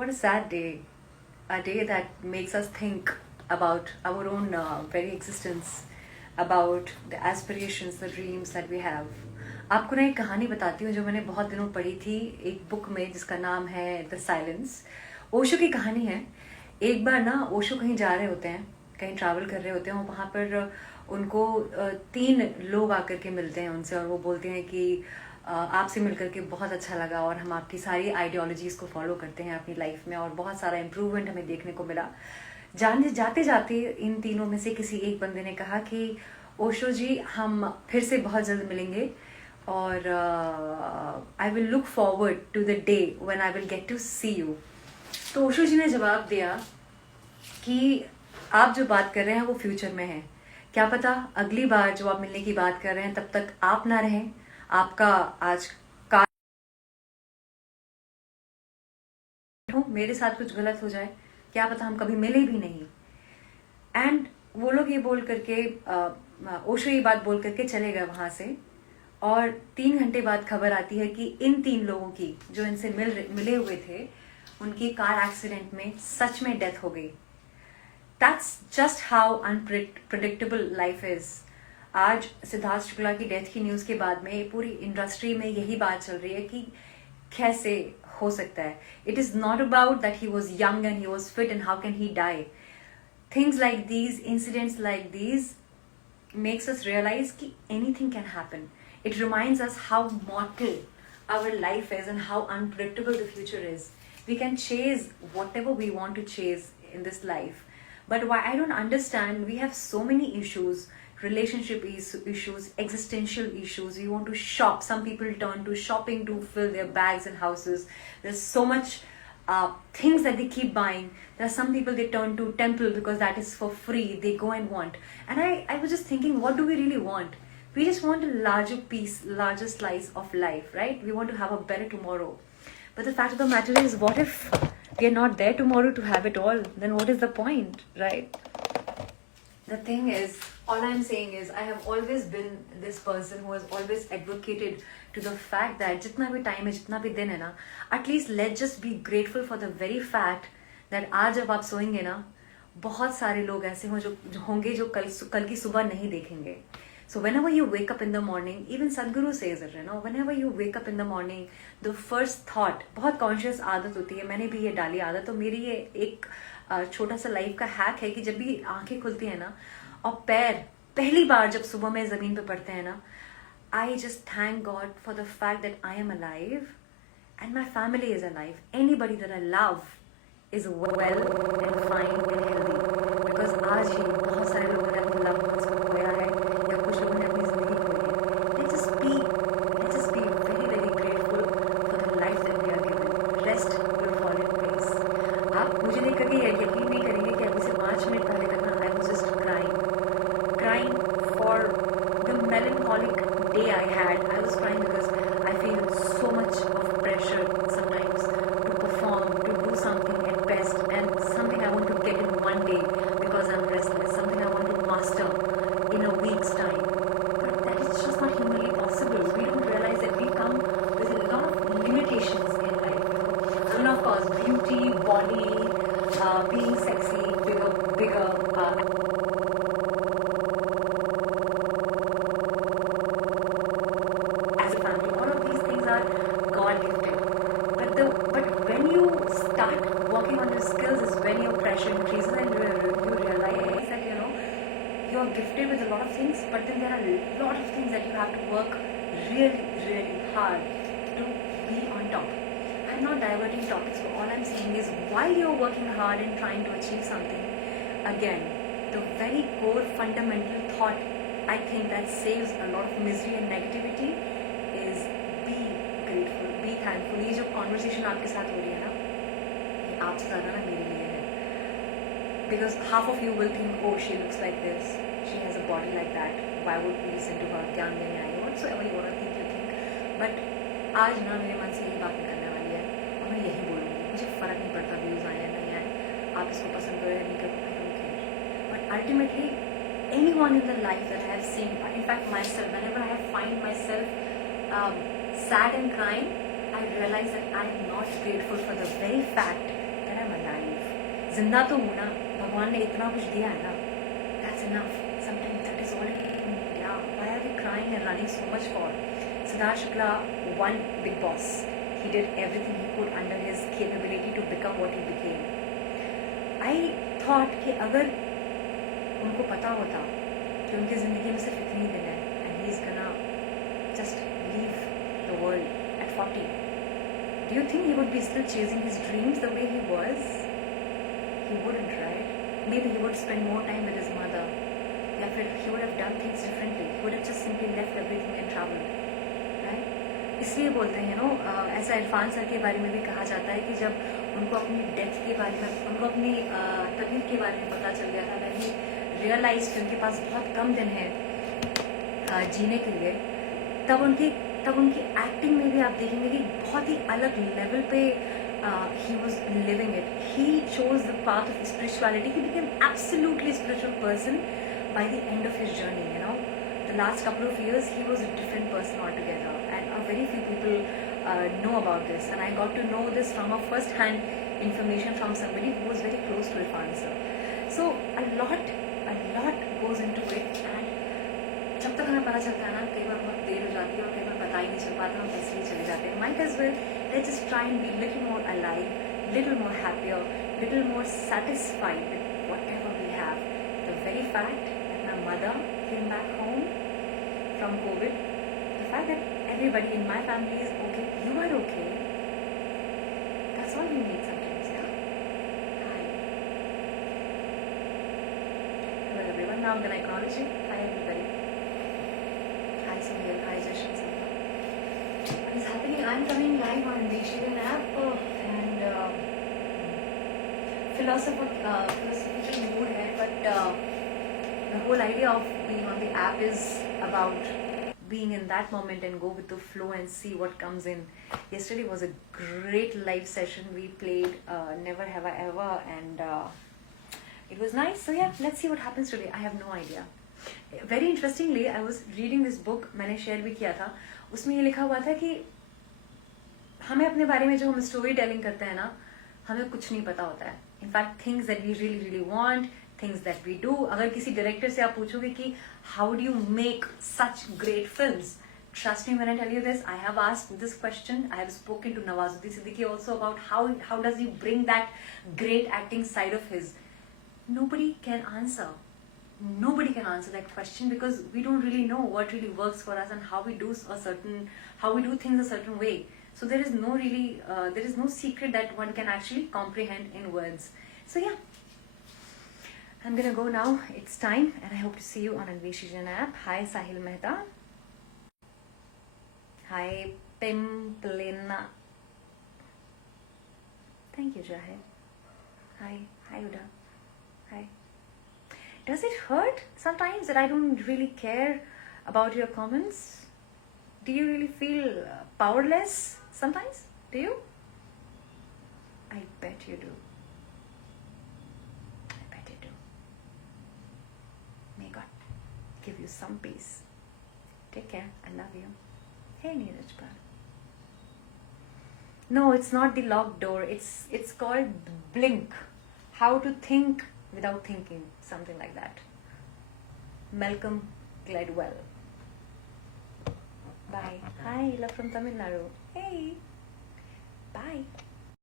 What a sad day. A day that makes us think about our own very existence, about the aspirations, the dreams that we have. आपको ना एक कहानी बताती हूँ जो मैंने बहुत दिनों पढ़ी थी एक बुक में जिसका नाम है द साइलेंस। ओशो की कहानी है। एक बार ना ओशो कहीं जा रहे होते हैं, कहीं ट्रैवल कर रहे होते हैं, वहाँ पर उनको तीन लोग आकर के मिलते हैं उनसे और वो बोलते हैं कि आपसे मिलकर के बहुत अच्छा लगा और हम आपकी सारी आइडियोलॉजीज़ को फॉलो करते हैं अपनी लाइफ में और बहुत सारा इम्प्रूवमेंट हमें देखने को मिला। जाते जाते इन तीनों में से किसी एक बंदे ने कहा कि ओशो जी हम फिर से बहुत जल्द मिलेंगे और I will look forward to the day when I will get to see you. तो ओशो जी ने जवाब दिया कि आप जो बात कर रहे हैं वो फ्यूचर में है, क्या पता अगली बार जो आप मिलने की बात कर रहे हैं तब तक आप ना रहें, आपका आज का मेरे साथ कुछ गलत हो जाए, क्या पता हम कभी मिले भी नहीं। एंड वो लोग ये बोल करके ओशो ये बात बोल करके चले गए वहां से और 3 घंटे बाद खबर आती है कि इन तीन लोगों की जो इनसे मिले हुए थे उनकी कार एक्सीडेंट में सच में डेथ हो गई। That's just how unpredictable life is. आज सिद्धार्थ शुक्ला की डेथ की न्यूज के बाद में पूरी इंडस्ट्री में यही बात चल रही है कि कैसे हो सकता है। It is not about that he was young and he was fit and how can he die. Things like these, incidents like these makes us realize कि anything can happen. It reminds us how mortal our life is and how unpredictable the future is. We can chase whatever we want to chase in this life. But why I don't understand, we have so many issues, relationship issues, existential issues. We want to shop. Some people turn to shopping to fill their bags and houses. There's so much things that they keep buying. There are some people they turn to temple because that is for free. They go and want. And I was just thinking, what do we really want? We just want a larger piece, larger slice of life, right? We want to have a better tomorrow. But the fact of the matter is, what if we are not there tomorrow to have it all? Then what is the point, right? The thing is, all I'm saying is, I have always been this person who has always advocated to the fact that जितना भी time है, जितना भी दिन है ना, at least let's just be grateful for the very fact that आज जब आप सोएंगे ना, बहुत सारे लोग ऐसे होंगे जो कल की सुबह नहीं देखेंगे. So whenever you wake up in the morning, even Sadhguru says it, whenever you wake up in the morning, the first thought, बहुत conscious आदत होती है, मैंने भी ये डाली आदत, तो मेरी ये एक छोटा सा लाइफ का हैक है कि जब भी आंखें खुलती है ना और पैर पहली बार जब सुबह में जमीन पे पड़ते हैं ना, I just thank God for the fact that I am alive and my family is alive. Anybody that I love is well and fine and healthy. Because आज ही बहुत सारे लोगों ने अपने loved ones को खोया है या कुछ लोगों ने अपनी जिंदगी खोई है. Let's just be very very grateful for the life that we are given. Rest will fall in place. आप मुझे देख करके यकीन नहीं करेंगे कि अभी से 5 मिनट पहले तक ना I was just crying for the melancholic day I had. I was crying because I feel so much of pressure sometimes to perform, to do something at best, and something I want to get in one day because I'm restless, something I want to master in a week's time. But that is just not humanly possible. We don't realize that we come with a lot of limitations in life. I mean, of course, beauty, body, being sexy, bigger, as a family, all of these things are God gifted. But when you start working on your skills is when your pressure increases and you realize that you're gifted with a lot of things, but then there are a lot of things that you have to work really really hard to be on top. I'm not diverting topics, but all I'm saying is while you're working hard and trying to achieve something, again, the very core fundamental thought I think that saves a lot of misery and negativity is be grateful, be thankful. ये जो conversation आपके साथ हो रही है ना, ये आपसे ज़्यादा ना मेरे लिए है. Because half of you will think, oh, she looks like this, she has a body like that, why would we listen to her, ज्ञान देने आई, whatsoever you want to think, you think. But आज ना मेरे मन से यही बात निकलने वाली है और मैं यही बोलूँगी. मुझे फ़र्क नहीं पड़ता व्यूज़ आए या नहीं आए, आप इसको पसंद करो या नहीं करो, I don't care. But ultimately, anyone in the life that I have seen, in fact myself, whenever I find myself sad and crying, I realize that I am not grateful for the very fact जिंदा तो हूँ ना, भगवान ने इतना कुछ दिया है ना, that's enough. Sometimes that is all. Yeah, why are we crying and running so much for? Siddharth Shukla won Big Boss. He did everything he could under his capability to become what he became. I thought कि अगर उनको पता होता कि उनकी ज़िंदगी में सिर्फ इतनी दिन है and he is gonna just leave the world at 40. Do you think he would be still chasing his dreams the way he was? He wouldn't, right? Maybe he would spend more time with his mother. या फिर he would have done things differently. He would have just simply left everything and traveled, right? इसलिए बोलते हैं ऐसा Irfan sir के बारे में भी कहा जाता है कि जब उनको अपनी डेथ के बारे में, उनको अपनी तकलीफ के बारे में पता चल गया था, when he realized कि उनके पास बहुत कम दिन है जीने के लिए, तब उनकी एक्टिंग में भी आप देखेंगे कि बहुत ही अलग लेवल पे he was living it. He chose the path of spirituality. He became absolutely spiritual person by the end of his journey. The last couple of years he was a different person altogether, and very few people know about this. And I got to know this from a first-hand information from somebody who was very close to Irfan sir. So a lot goes into it, and जब तक हमें पता चलता है ना, कई बार बहुत देर हो जाती है और कई बार पता ही नहीं चल पाता, हम ऐसे ही चले जाते हैं. Might as well let's just try and be little more alive, little more happier, little more satisfied with whatever we have. The very fact that my mother came back home from COVID, the fact that everybody in my family is okay, you are okay, that's all we need sometimes, yeah? Hi. Hello everyone, now I'm gonna acknowledge you. Hi everybody. Hi Sohail, hi Jashan Sir. What is happening? I'm coming live on Vegan app and philosophical mood hai, but the whole idea of being on the app is about being in that moment and go with the flow and see what comes in. Yesterday was a great live session. We played Never Have I Ever, and it was nice. So yeah, let's see what happens today. I have no idea. Very interestingly, I was reading this book, मैंने share भी किया था. उसमें ये लिखा हुआ था कि हमें अपने बारे में जो हम स्टोरी टेलिंग करते हैं ना, हमें कुछ नहीं पता होता है. In fact things that we really want, things that we do, अगर किसी डायरेक्टर से आप पूछोगे कि how do you make such great films, trust me when I tell you this, I have asked this question. I have spoken to Nawazuddin Siddiqui also about how does he bring that great acting side of his. Nobody can answer that question because we don't really know what really works for us and how we do things a certain way. So there is no secret that one can actually comprehend in words. So yeah, I'm gonna go now. It's time, and I hope to see you on Anveshijan app. Hi Sahil Mehta. Hi Pimplina. Thank you Jahid. Hi Uda. Hi. Does it hurt sometimes that I don't really care about your comments? Do you really feel powerless sometimes? Do you? I bet you do. I bet you do. May God give you some peace. Take care. I love you. Hey Neeraj Par. No, it's not the locked door. It's called Blink. How to think without thinking. Something like that. Malcolm Gladwell. Bye. Hi, love from Tamil Nadu. Hey. Bye.